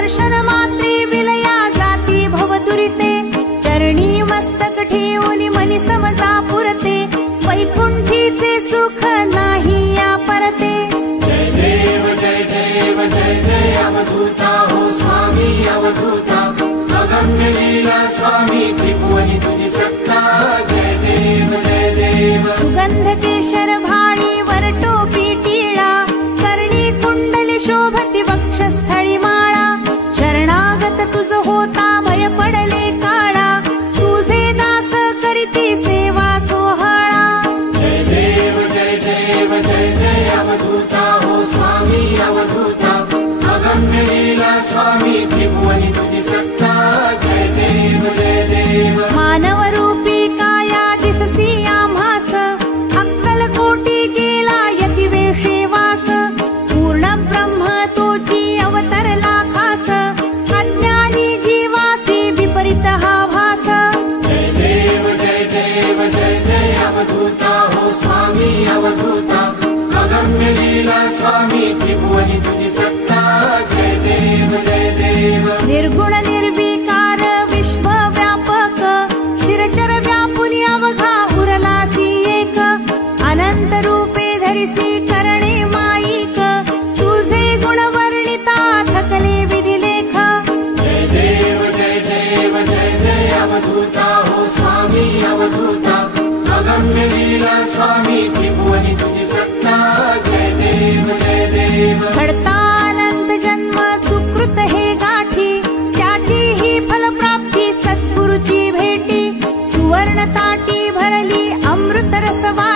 दर्शन मात्रे विलया जाती भवदुरिते चरणी मस्तक ठेवून मनी समजा पुरते वैकुंठीचे सुख नाही या परते जय देव जय देव जय जय अवधूता हो स्वामी अवधूता अगम्य लीला स्वामी त्रिभुवनी तुझी सत्ता जय देव जय देव सुगंध केशर भाळी वरटोपी टिळा कर्णी कुंडली शोभती वक्षस्थळी माळा शरणागत तुझ होता भय पडले काळा तुझे दास करीती सेवा सोहळा जय देव जय देव जय जय अवधूता हो स्वामी अवधूता अगम्य लीला स्वामी त्रिभुवनी तुझी सत्ता जय देव जय देव मानव रूपी काया दिससी आम्हास अक्कल कोटी गेला यती वेषे वास पूर्ण ब्रह्म तोची अवतरला खास अज्ञानी जीवासी विपरीत हा भास जय देव जय देव जय जय अवधूता हो स्वामी अवधूता अगम्य लीला स्वामी त्रिभुवनी तुझी सत्ता जय देव जय देव निर्गुण निर्विकार विश्व व्यापक स्थिरचर व्यापुनी अवघा उरलासी एक अनंत रूपे धरिसी करणे माईक तुझे गुण वर्णिता थकले विधिलेख जय देव जय देव जय जय अवधूता हो स्वामी अवधूता अगम्य लीला स्वामी त्रिभुवनी तुझी सत्ता जय देव जय देव घडता अनंत जन्म सुकृत हे गाठी त्याची ही फलप्राप्ती सद्गुरुची भेटी सुवर्ण ताटी भरली अमृत रसवा